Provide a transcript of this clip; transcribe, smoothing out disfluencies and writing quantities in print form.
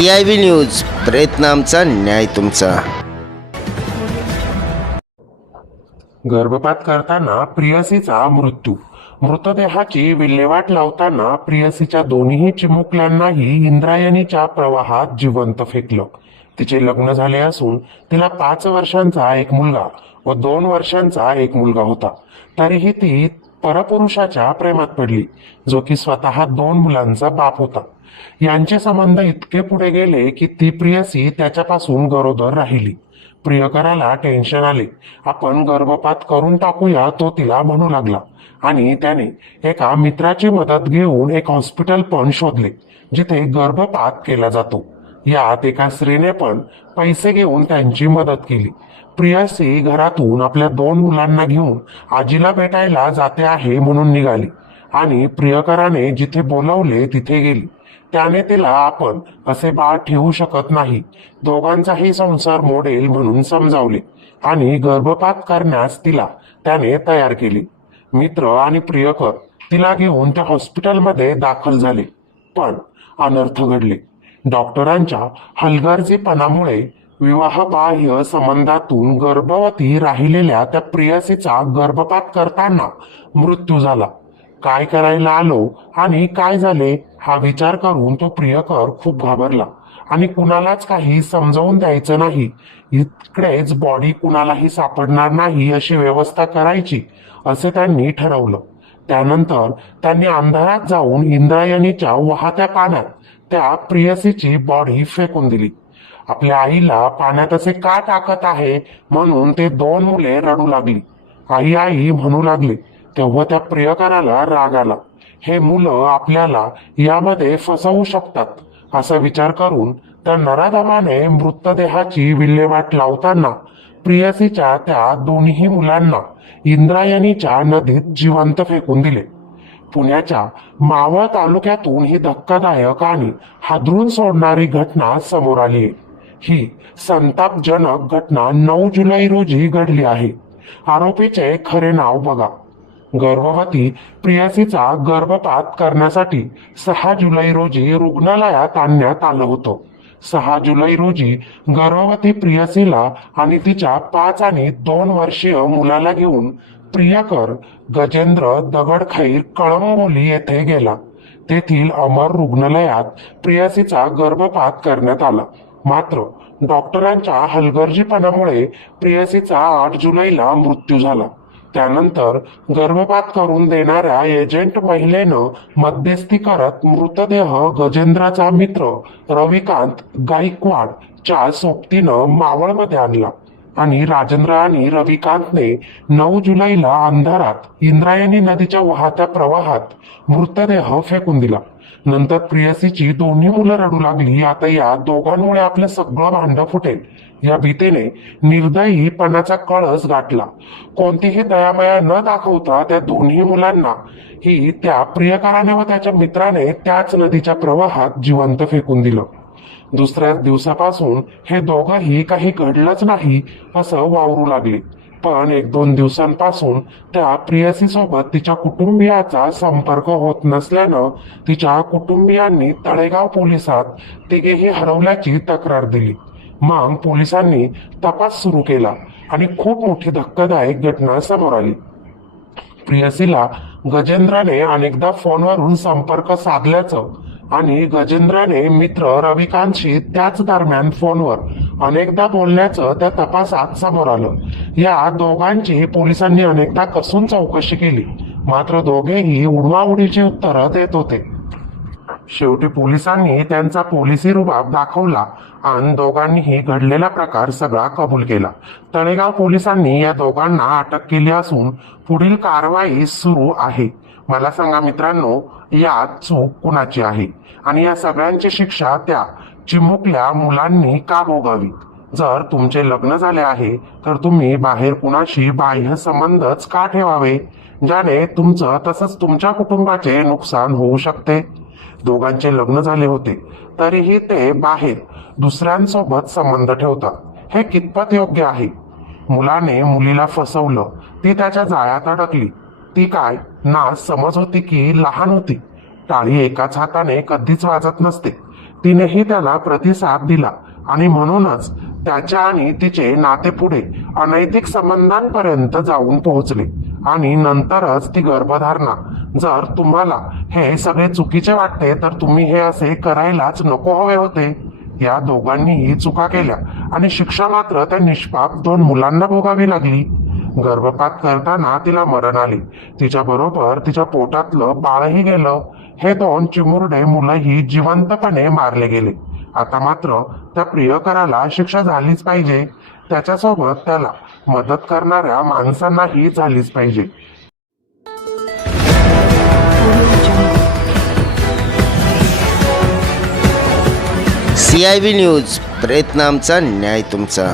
PIB news, प्रयत्न आमचा, न्याय तुमचा. गर्भपात करताना प्रियसीचा मृत्यू. मृतदेहाची विल्हेवाट लावताना प्रियसीच्या दोन्ही चिमुकल्यांनाही इंद्रायणीच्या प्रवाहात जिवंत फेकलं. तिचे लग्न झाले असून तिला 5 वर्षांचा एक मुलगा व 2 वर्षांचा एक मुलगा होता. तरीही ती परपुरुषाच्या प्रेमात पडली, जो की स्वतः 2 मुलांचा बाप होता. यांचे संबंध इतके पुढे गेले की ती प्रियसी त्याच्यापासून गरोदर राहिली. प्रियकराला टेन्शन आले. आपण गर्भपात करून टाकूया, तो तिला म्हणू लागला आणि त्याने एका मित्राची मदत घेऊन एक हॉस्पिटल पण शोधले जिथे गर्भपात केला जातो. यात एका स्त्रीने पण पैसे घेऊन त्यांची मदत केली. प्रियसी घरातून आपल्या 2 मुलांना घेऊन आजीला भेटायला जाते आहे म्हणून निघाली आणि प्रियकराने जिथे बोलावले तिथे गेली. त्याने तिला आपण असे बाळ ठेवू शकत नाही, दोघांचाही संसार मोडेल म्हणून समजावले आणि गर्भपात करण्यास तिला त्याने तयार केले. मित्र आणि प्रियकर तिला घेऊन त्या हॉस्पिटलमध्ये दाखल झाले, पण अनर्थ घडले. डॉक्टरांच्या हलगर्जीपणामुळे विवाहबाह्य संबंधातून गर्भवती राहिलेल्या त्या प्रियसीचा गर्भपात करताना मृत्यू झाला. काय करायला आलो आणि काय झाले हा विचार करून तो प्रियकर खूप घाबरला आणि कुणालाच काही समजावून द्यायचं नाही. इकडेच बॉडी कुणालाही सापडणार नाही अशी व्यवस्था करायची असे त्यांनी ठरवलं. त्यानंतर त्यांनी अंधारात जाऊन इंद्रायणीच्या वाहत्या पाण्यात त्या प्रियसीची बॉडी फेकून दिली. आपल्या आईला पाण्यात असे का टाकत आहे म्हणून ते 2 मुले रडू लागली. आई आई म्हणू लागले. तेव्हा त्या प्रियकराला राग आला. हे मुलं आपल्याला यामध्ये फसवू शकतात असा विचार करून त्या नराधमाने मृतदेहाची विल्हेवाट लावताना प्रियसीच्या त्या दोन्ही मुलांना इंद्रायणीच्या नदीत जिवंत फेकून दिले. पुण्याच्या मावळ तालुक्यातून ही धक्कादायक आणि हादरून सोडणारी घटना समोर आली आहे. ही संतापजनक घटना 9 जुलै रोजी घडली आहे. आरोपीचे खरे नाव बघा. गर्भवती प्रियसीचा गर्भपात करण्यासाठी 6 जुलै रोजी रुग्णालयात आणण्यात आलं होतं. 6 जुलै रोजी गर्भवती प्रियसीला आणि तिच्या 5 आणि 2 वर्षीय मुलाला घेऊन प्रियकर गजेंद्र दगडखैर कळंबोली येथे गेला. तेथील अमर रुग्णालयात प्रियसीचा गर्भपात करण्यात आला. मात्र डॉक्टरांच्या हलगर्जीपणामुळे प्रियसीचा 8 जुलैला मृत्यू झाला. त्यानंतर गर्भपात करून देणाऱ्या एजंट महिलेनं मध्यस्थी करत मृतदेह गजेंद्राचा मित्र रविकांत गायकवाडच्या सोबतीनं मावळमध्ये आणला आणि राजेंद्र आणि रविकांतने 9 जुलैला अंधारात इंद्रायणी नदीच्या वाहत्या प्रवाहात मृतदेह फेकून दिला. नंतर प्रियसीची दोन्ही मुलं रडू लागली. आता या दोघांमुळे आपलं सगळं भांडं फुटेल या भीतीने निर्दयीपणाचा कळस गाठला. कोणतीही दयामाया न दाखवता त्या दोन्ही मुलांना ही त्या प्रियकराने व त्याच्या मित्राने त्याच नदीच्या प्रवाहात जिवंत फेकून दिलं. दुसऱ्याच दिवसापासून हे दोघंही काही घडलंच नाही असं वावरू लागले. पण 1-2 दिवसांपासून त्या प्रियसीसोबत तिच्या कुटुंबियाचा संपर्क होत नसल्यानं तिच्या कुटुंबियांनी तळेगाव पोलिसात तिघेही हरवल्याची तक्रार दिली. मग पोलिसांनी तपास सुरू केला आणि खूप मोठी धक्कादायक घटना समोर आली. प्रियसीला गजेंद्राने अनेकदा फोनवरून संपर्क साधल्याचं आणि गजेंद्राने मित्र रविकांतशी त्याच दरम्यान फोनवर अनेकदा बोलण्याचं त्या तपासात समोर आलं. या दोघांची पोलिसांनी अनेकदा कसून चौकशी केली, मात्र दोघेही उडवाउडीची उत्तरं देत होते. शेवटी पोलिसांनी त्यांचा पोलिसी रुबाब दाखवला आणि दोघांनीही घडलेला प्रकार सगळा कबूल केला. तळेगाव पोलिसांनी या दोघांना अटक केली असून पुढील कारवाई सुरू आहे. मला सांगा मित्रांनो, यात चूक कुणाची आहे आणि या सगळ्यांची शिक्षा त्या चिमुकल्या मुलांनी का भोगावी? जर तुमचे लग्न झाले आहे तर तुम्ही बाहेर कुणाशी बाह्य संबंधच का ठेवावे, ज्याने तुमचं तसंच तुमच्या कुटुंबाचे नुकसान होऊ शकते? दोघांचे लग्न झाले होते तरीही ते बाहेर दुसऱ्यांसोबत संबंध ठेवतात. हे कितपत योग्य आहे? मुलाने मुलीला फसवलं, ती त्याच्या जाळ्यात अडकली. ती काय ना समज होती की लहान होती? टाळी एकाच हाताने कधीच वाजत नसते. तिनेही त्याला प्रतिसाद दिला आणि म्हणूनच त्याच्या आणि तिचे नाते पुढे अनैतिक संबंधांपर्यंत जाऊन पोहोचले आणि नंतरच ती गर्भधारणा. जर तुम्हाला हे सगळे चुकीचे वाटते तर तुम्ही हे असे करायलाच नको हवे होते. या दोघांनीही चुका केल्या आणि शिक्षा मात्र त्या निष्पाप 2 मुलांना भोगावी लागली. गर्भपात करताना तिला मरण आले. तिच्या बरोबर तिच्या पोटातलं बाळही गेलं. हे 2 चिमुरडे मुलंही जिवंतपणे मारले गेले. आता मात्र त्या प्रियकराला शिक्षा झालीच पाहिजे. त्याच्यासोबत त्याला मदत करणाऱ्या माणसांनाही झालीच पाहिजे. CIB न्यूज, प्रयत्न आमचा, न्याय तुमचा.